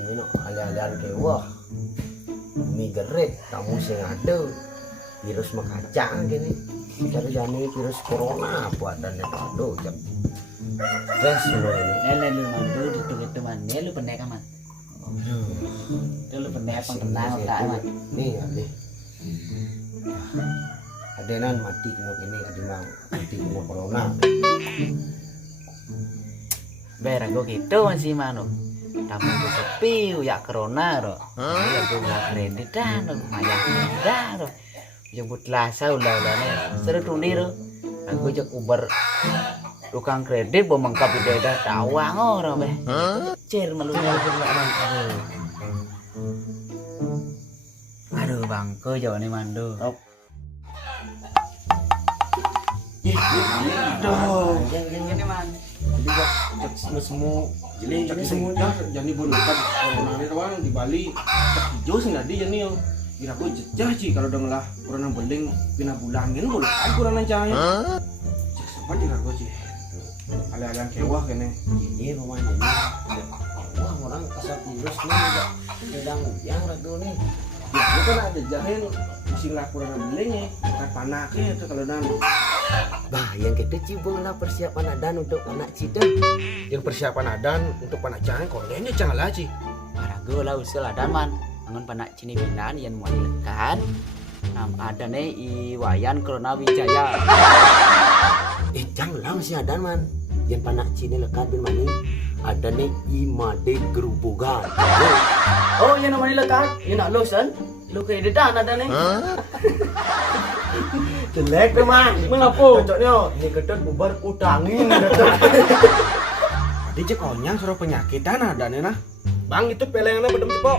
sini no alian ke wah bumi gerit kamu sing ada virus makacang gini cari jani virus corona buat dan aduh jam stres lo ini Nelen lu mandu itu mannya lu pendek amat. Itu lu pendek apa tenang tak amat. nih ade adenan mati kena ini ade mau mati kena corona Berago gitu masih manu. Tamu gue sepi ya corona ro. Ya gue nggak kredit dah ro, mayang dah ro. Jemput lasa ulah-ulahnya seru tundi ro. Aku jak uber tukang kredit bo mengkap ide dah tawang orang beh. Cer malunya aduh bangke jauh nih mandu. aduh Ini man. jadi semua jadi semua dah jadi bunutan corona ini doang di Bali hijau sih tadi jadi yo kira aku jejah sih kalau udah ngelah corona beling pina bulan ini boleh kan corona cahaya cek sempat kira aku sih alian kewah kene ini rumahnya ini wah orang kasar virus nih udah sedang yang ragu nih ya itu kan ada jahil mesti lah corona beling ya bukan panaknya itu kalau dan bah yang kita cibung lah persiapan adan untuk anak cida yang persiapan adan untuk anak jangan kondennya jangan lagi Parago lah usul ada man. Angon panak cini binan yang mau dilekan. Nam ada nih iwayan Corona Wijaya. jangan lah masih adan man yang panak cini lekat bin mani ada nih imade gerubugan Oh, yang namanya lekat. Yang nak lotion. Lu kreditan ada nih. jelek tuh man Mengapa? cocoknya ini gedot bubar utangin dia cek onyang suruh penyakitan ada nih nah bang itu pelengannya bedem cepok